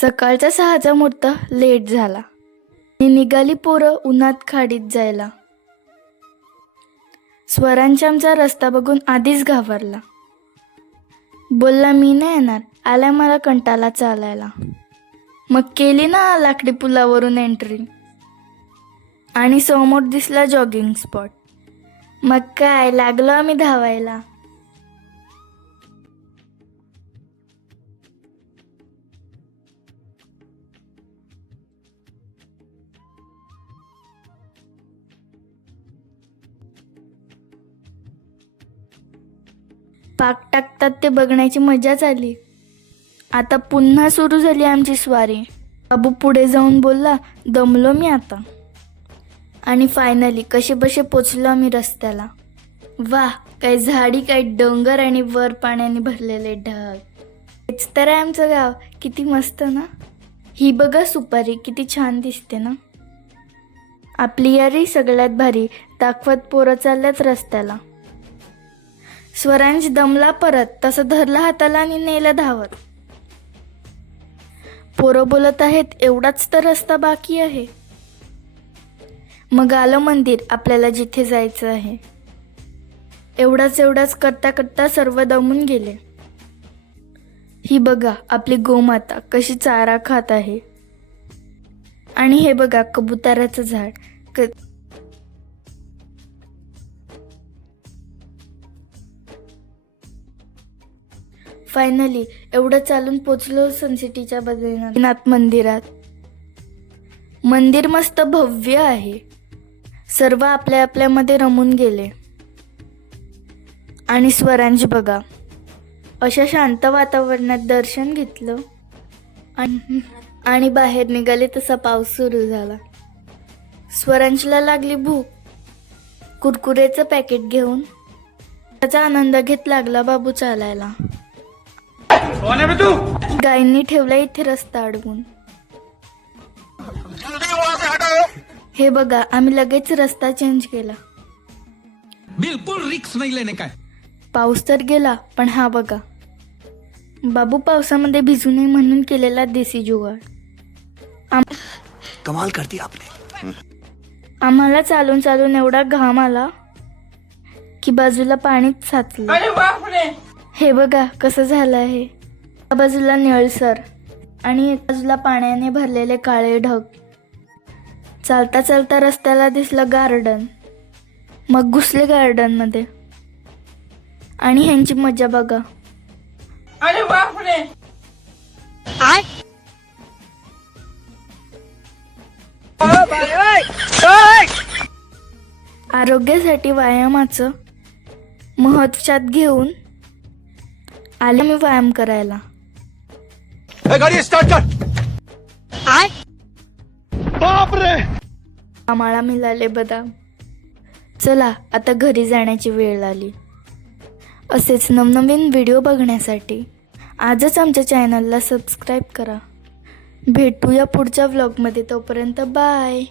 सकाळचा 6चा मुहूर्त लेट झाला. निघाली पोरं उन्हात खाडीत जायला. स्वरांची आमचा रस्ता बघून आधीच घाबरला. बोलला मी नाही येणार, आला मला कंटाळा चालायला. मग केली ना लाकडी पुलावरून एंट्री आणि समोर दिसला जॉगिंग स्पॉट. मग काय लागलो आम्ही धावायला. पाक टाकतात ते बघण्याची मजाच आली. आता पुन्हा सुरू झाली आमची स्वारी. बाबू पुढे जाऊन बोलला, दमलो मी आता. आणि फायनली कसे बसे पोचलो आम्ही रस्त्याला. वाह, काय झाडी, काय डोंगर आणि वर पाण्याने भरलेले ढग. हेच तर आहे आमचं गाव. किती मस्त ना. ही बघा सुपारी किती छान दिसते ना. आपली यारी सगळ्यात भारी दाखवत पोरं चालल्यात रस्त्याला. स्वरांश दमला परत, तसं धरला हाताला आणि नेला धावत. पोरं बोलत आहेत एवढाच तर रस्ता बाकी आहे. मग आलं मंदिर आपल्याला जिथे जायचं आहे. एवढाच करता करता सर्व दमून गेले. ही बघा आपली गोमाता कशी चारा खात आहे. आणि हे बघा कबुतराचं झाड. फायनली एवढं चालून पोचलो सनसिटीच्या बद्रीनाथ मंदिरात. मंदिर मस्त भव्य आहे. सर्व आपल्या आपल्यामध्ये रमून गेले. आणि स्वरांश बघा अशा शांत वातावरणात दर्शन घेतलं आणि बाहेर निघाले तसा पाऊस सुरू झाला. स्वरांशला लागली भूक. कुरकुरेचं पॅकेट घेऊन त्याचा आनंद घेत लागला बाबू चालायला. गायींनी ठेवला इथे रस्ता अडवून. हे बघा आम्ही लगेच रस्ता चेंज केला. बिलकुल रिस्क नाही लेने काय. पाऊस तर गेला, पण हा बघा बाबू पावसामध्ये भिजू नये म्हणून केलेला देसी जुगाड. कमाल करती आपने. आम्हाला चालून चालून एवढा घाम आला की बाजूला पाणीच साचलं. हे बघा कसं झालं आहे. त्या बाजूला निळसर आणि एका बाजूला पाण्याने भरलेले काळे ढग. चालता चालता रस्त्याला दिसलं गार्डन. मग घुसले गार्डन मध्ये आणि ह्यांची मजा बघा. आरोग्यासाठी व्यायामाचं महत्वात घेऊन आले मी व्यायाम करायला. गाडी स्टार्ट कर. बापरे, आम्हाला मिळाले बदाम. चला आता घरी जाण्याची वेळ आली. असेच नवनवीन व्हिडिओ बघण्यासाठी आजच आमच्या चॅनलला सबस्क्राईब करा. भेटूया पुढच्या व्लॉगमध्ये. तोपर्यंत बाय.